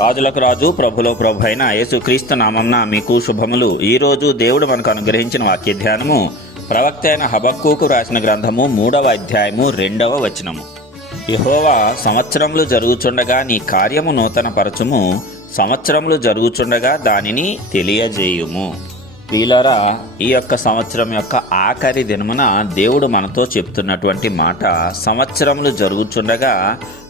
రాజులకు రాజు ప్రభులో ప్రభు అయిన యేసుక్రీస్తు నామంన మీకు శుభములు. ఈ రోజు దేవుడు మనకు అనుగ్రహించిన వాక్య ధ్యానము ప్రవక్త అయిన హబక్కుకు రాసిన గ్రంథము మూడవ అధ్యాయము రెండవ వచనము. యహోవా సంవత్సరములు జరుగుచుండగా నీ కార్యము నూతన పరచుము సంవత్సరములు జరుగుచుండగా దానిని తెలియజేయుము. ప్రియులారా ఈ యొక్క సంవత్సరం యొక్క ఆఖరి దినమున దేవుడు మనతో చెప్తున్నటువంటి మాట సంవత్సరములు జరుగుచుండగా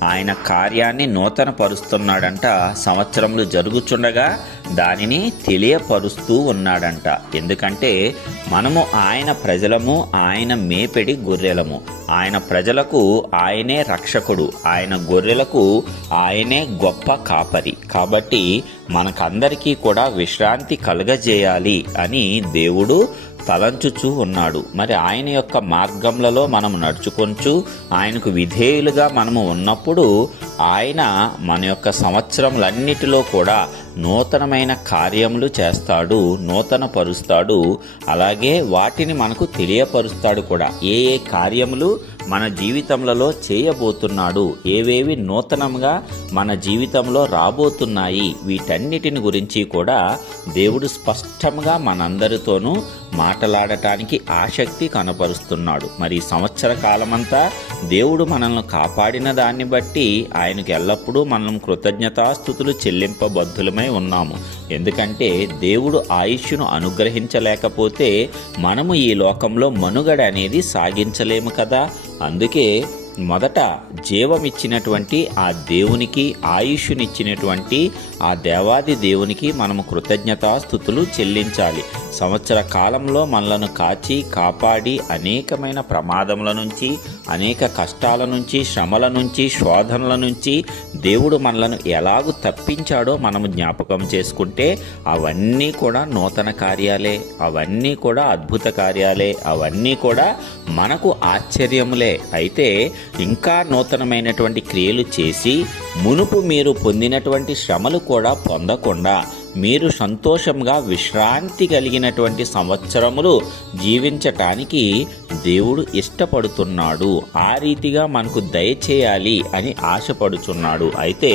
ఆయన కార్యాన్ని నూతన పరుస్తున్నాడంట సంవత్సరములు జరుగుచుండగా దానిని తెలియపరుస్తూ ఉన్నాడంట. ఎందుకంటే మనము ఆయన ప్రజలము ఆయన మేపెడి గొర్రెలము. ఆయన ప్రజలకు ఆయనే రక్షకుడు. ఆయన గొర్రెలకు ఆయనే గొప్ప కాపరి. కాబట్టి మనకందరికీ కూడా విశ్రాంతి కలుగజేయాలి అని దేవుడు తలంచుచూ ఉన్నాడు. మరి ఆయన యొక్క మార్గములలో మనం నడుచుకొంచు ఆయనకు విధేయులుగా మనము ఉన్నప్పుడు ఆయన మన యొక్క సంవత్సరములన్నిటిలో కూడా నూతనమైన కార్యములు చేస్తాడు నూతన పరుస్తాడు అలాగే వాటిని మనకు తెలియపరుస్తాడు కూడా. ఏ ఏ కార్యములు మన జీవితంలో చేయబోతున్నాడు ఏవేవి నూతనంగా మన జీవితంలో రాబోతున్నాయి వీటన్నిటిని గురించి కూడా దేవుడు స్పష్టంగా మనందరితోనూ మాట్లాడటానికి ఆసక్తి కనపరుస్తున్నాడు. మరి ఈ సంవత్సర కాలమంతా దేవుడు మనల్ని కాపాడిన దాన్ని బట్టి ఆయనకు ఎల్లప్పుడూ మనం కృతజ్ఞతాస్థుతులు చెల్లింపబద్ధులమై ఉన్నాము. ఎందుకంటే దేవుడు ఆయుష్ను అనుగ్రహించలేకపోతే మనము ఈ లోకంలో మనుగడ అనేది సాగించలేము కదా. అందుకే మొదట జీవమిచ్చినటువంటి ఆ దేవునికి ఆయుష్నిచ్చినటువంటి ఆ దేవాది దేవునికి మనము కృతజ్ఞతాస్థుతులు చెల్లించాలి. సంవత్సర కాలంలో మనలను కాచి కాపాడి అనేకమైన ప్రమాదముల నుంచి అనేక కష్టాల నుంచి శ్రమల నుంచి శోధనల నుంచి దేవుడు మనలను ఎలాగూ తప్పించాడో మనము జ్ఞాపకం చేసుకుంటే అవన్నీ కూడా నూతన కార్యాలే అవన్నీ కూడా అద్భుత కార్యాలే అవన్నీ కూడా మనకు ఆశ్చర్యములే. అయితే ఇంకా నూతనమైనటువంటి క్రియలు చేసి మునుపు మీరు పొందినటువంటి శ్రమలు కూడా పొందకుండా మీరు సంతోషంగా విశ్రాంతి కలిగినటువంటి సంవత్సరములు జీవించటానికి దేవుడు ఇష్టపడుతున్నాడు. ఆ రీతిగా మనకు దయచేయాలి అని ఆశపడుచున్నాడు. అయితే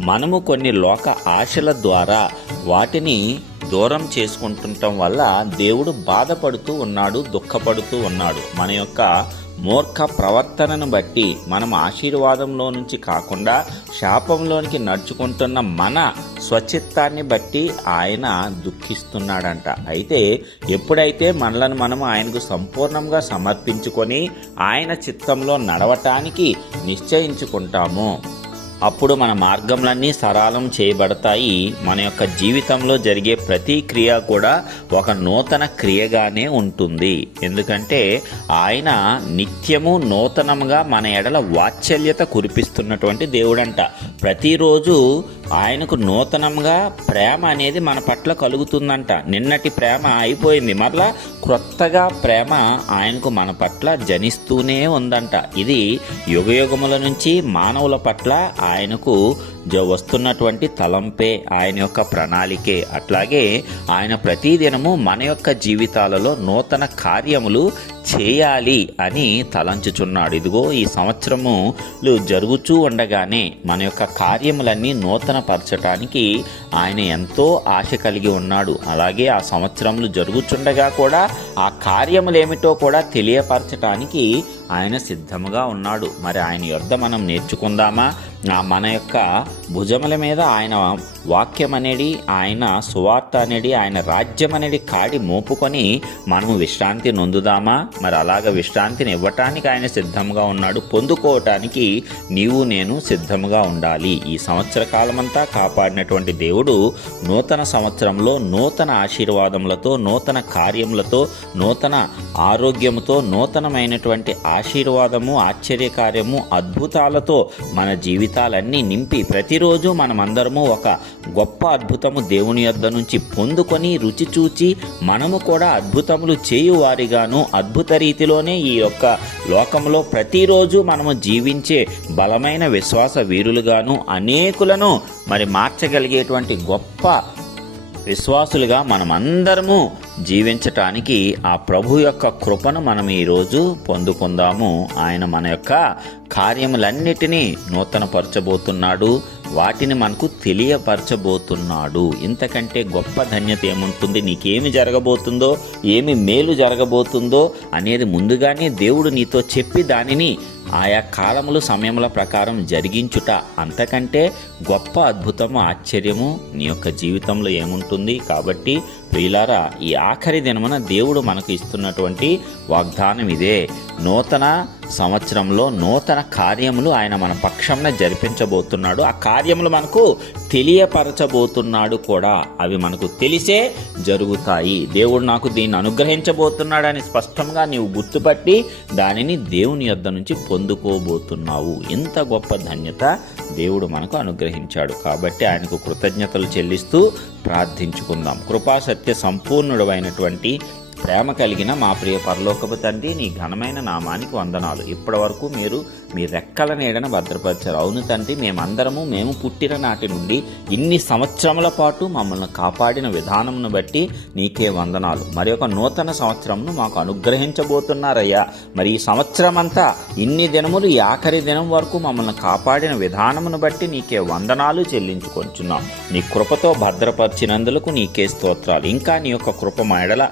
మనము కొన్ని లోక ఆశల ద్వారా వాటిని దూరం చేసుకుంటుండటం వల్ల దేవుడు బాధపడుతూ ఉన్నాడు దుఃఖపడుతూ ఉన్నాడు. మన యొక్క మూర్ఖ ప్రవర్తనను బట్టి మనం ఆశీర్వాదంలో నుంచి కాకుండా శాపంలోనికి నడుచుకుంటున్న మన స్వచిత్తాన్ని బట్టి ఆయన దుఃఖిస్తున్నాడంట. అయితే ఎప్పుడైతే మనలను మనం ఆయనకు సంపూర్ణంగా సమర్పించుకొని ఆయన చిత్తంలో నడవటానికి నిశ్చయించుకుంటామో అప్పుడు మన మార్గంలన్నీ సరళం చేయబడతాయి. మన యొక్క జీవితంలో జరిగే ప్రతి క్రియ కూడా ఒక నూతన క్రియగానే ఉంటుంది. ఎందుకంటే ఆయన నిత్యము నూతనంగా మన ఎడల వాత్సల్యత కురిపిస్తున్నటువంటి దేవుడంట. ప్రతిరోజు ఆయనకు నూతనంగా ప్రేమ అనేది మన పట్ల కలుగుతుందంట. నిన్నటి ప్రేమ అయిపోయింది. మరలా క్రొత్తగా ప్రేమ ఆయనకు మన పట్ల జనిస్తూనే ఉందంట. ఇది యుగయుగముల నుంచి మానవుల పట్ల ఆయనకు వస్తున్నటువంటి తలంపే ఆయన యొక్క ప్రణాళికే. అట్లాగే ఆయన ప్రతిదినము మన యొక్క జీవితాలలో నూతన కార్యములు చేయాలి అని తలంచుచున్నాడు. ఇదిగో ఈ సంవత్సరములు జరుగుతూ ఉండగానే మన యొక్క కార్యములన్నీ నూతన పరచటానికి ఆయన ఎంతో ఆశ కలిగి ఉన్నాడు. అలాగే ఆ సంవత్సరములు జరుగుచుండగా కూడా ఆ కార్యములేమిటో కూడా తెలియపరచటానికి ఆయన సిద్ధముగా ఉన్నాడు. మరి ఆయన యొద్ద మనం నేర్చుకుందామా? నా మన యొక్క భుజముల మీద ఆయన వాక్యం అనేది ఆయన సువార్త అనేది ఆయన రాజ్యం అనేది కాడి మోపుకొని మనము విశ్రాంతి నొందుదామా? మరి అలాగ విశ్రాంతిని ఇవ్వటానికి ఆయన సిద్ధంగా ఉన్నాడు. పొందుకోవటానికి నీవు నేను సిద్ధంగా ఉండాలి. ఈ సంవత్సర కాలమంతా కాపాడినటువంటి దేవుడు నూతన సంవత్సరంలో నూతన ఆశీర్వాదములతో నూతన కార్యములతో నూతన ఆరోగ్యముతో నూతనమైనటువంటి ఆశీర్వాదము ఆశ్చర్యకార్యము అద్భుతాలతో మన జీవితాలన్నీ నింపి ప్రతిరోజు మనమందరము ఒక గొప్ప అద్భుతము దేవుని యొద్ద నుంచి పొందుకొని రుచి చూచి మనము కూడా అద్భుతములు చేయువారిగాను అద్భుత రీతిలోనే ఈ యొక్క లోకంలో ప్రతిరోజు మనము జీవించే బలమైన విశ్వాస వీరులుగాను అనేకులను మరి మార్చగలిగేటువంటి గొప్ప విశ్వాసులుగా మనమందరము జీవించటానికి ఆ ప్రభు యొక్క కృపను మనం ఈరోజు పొందుకుందాము. ఆయన మన యొక్క కార్యములన్నిటినీ నూతనపరచబోతున్నాడు. వాటిని మనకు తెలియపరచబోతున్నాడు. ఇంతకంటే గొప్ప ధన్యత ఏముంటుంది? నీకేమి జరగబోతుందో ఏమి మేలు జరగబోతుందో అనేది ముందుగానే దేవుడు నీతో చెప్పి దానిని ఆయా కాలములు సమయముల ప్రకారం జరిగించుట అంతకంటే గొప్ప అద్భుతము ఆశ్చర్యము నీ యొక్క జీవితంలో ఏముంటుంది? కాబట్టి ప్రియులారా ఈ ఆఖరి దినమున దేవుడు మనకు ఇస్తున్నటువంటి వాగ్దానం ఇదే. నూతన సంవత్సరంలో నూతన కార్యములు ఆయన మన పక్షంన జరిపించబోతున్నాడు. ఆ కార్యములు మనకు తెలియపరచబోతున్నాడు కూడా. అవి మనకు తెలిసే జరుగుతాయి. దేవుడు నాకు దీన్ని అనుగ్రహించబోతున్నాడని స్పష్టంగా నీవు గుర్తుపట్టి దానిని దేవుని యొద్ద నుంచి పొందుకోబోతున్నావు. ఇంత గొప్ప ధన్యత దేవుడు మనకు అనుగ్రహించాడు. కాబట్టి ఆయనకు కృతజ్ఞతలు చెల్లిస్తూ ప్రార్థించుకుందాం. కృపా సత్య సంపూర్ణుడమైనటువంటి ప్రేమ కలిగిన మా ప్రియ పరలోకపు తండ్రి నీ ఘనమైన నామానికి వందనాలు. ఇప్పటి వరకు మీరు మీ రెక్కల నీడన భద్రపరిచారు. అవును తండ్రి మేమందరము మేము పుట్టిన నాటి నుండి ఇన్ని సంవత్సరముల పాటు మమ్మల్ని కాపాడిన విధానమును బట్టి నీకే వందనాలు. మరి ఒక నూతన సంవత్సరంను మాకు అనుగ్రహించబోతున్నారయ్యా. మరి ఈ సంవత్సరం అంతా ఇన్ని దినములు ఈ ఆఖరి దినం వరకు మమ్మల్ని కాపాడిన విధానమును బట్టి నీకే వందనాలు చెల్లించుకొంచున్నాం. నీ కృపతో భద్రపరిచినందులకు నీకే స్తోత్రాలు. ఇంకా నీ యొక్క కృప మా ఎడల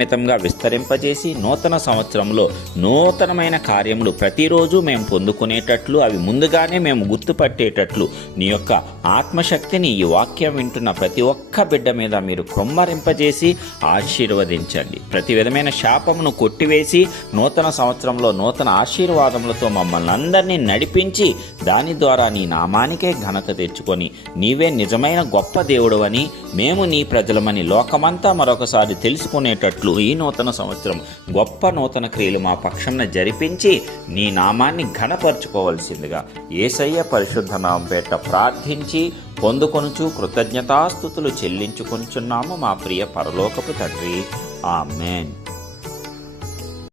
అపరిమితంగా విస్తరింపజేసి నూతన సంవత్సరంలో నూతనమైన కార్యములు ప్రతిరోజు మేము పొందుకునేటట్లు అవి ముందుగానే మేము గుర్తుపట్టేటట్లు నీ యొక్క ఆత్మశక్తిని ఈ వాక్యం వింటున్న ప్రతి ఒక్క బిడ్డ మీద మీరు కృమ్మరింపజేసి ఆశీర్వదించండి. ప్రతి విధమైన శాపమును కొట్టివేసి నూతన సంవత్సరంలో నూతన ఆశీర్వాదములతో మమ్మల్ని అందరినీ నడిపించి దాని ద్వారా నీ నామానికే ఘనత తెచ్చుకొని నీవే నిజమైన గొప్ప దేవుడవని మేము నీ ప్రజలమని లోకమంతా మరొకసారి తెలుసుకునేటట్లు ఈ నూతన సంవత్సరం గొప్ప నూతన క్రియలు మా పక్షంన జరిపించి నీ నామాన్ని ఘనపరచుకోవలసిందిగా ఏసయ్య పరిశుద్ధ నామపేట ప్రార్థించి పొందుకొనుచు కృతజ్ఞతాస్థుతులు చెల్లించుకొనుచున్నాము మా ప్రియ పరలోకపు తండ్రి. ఆమెన్.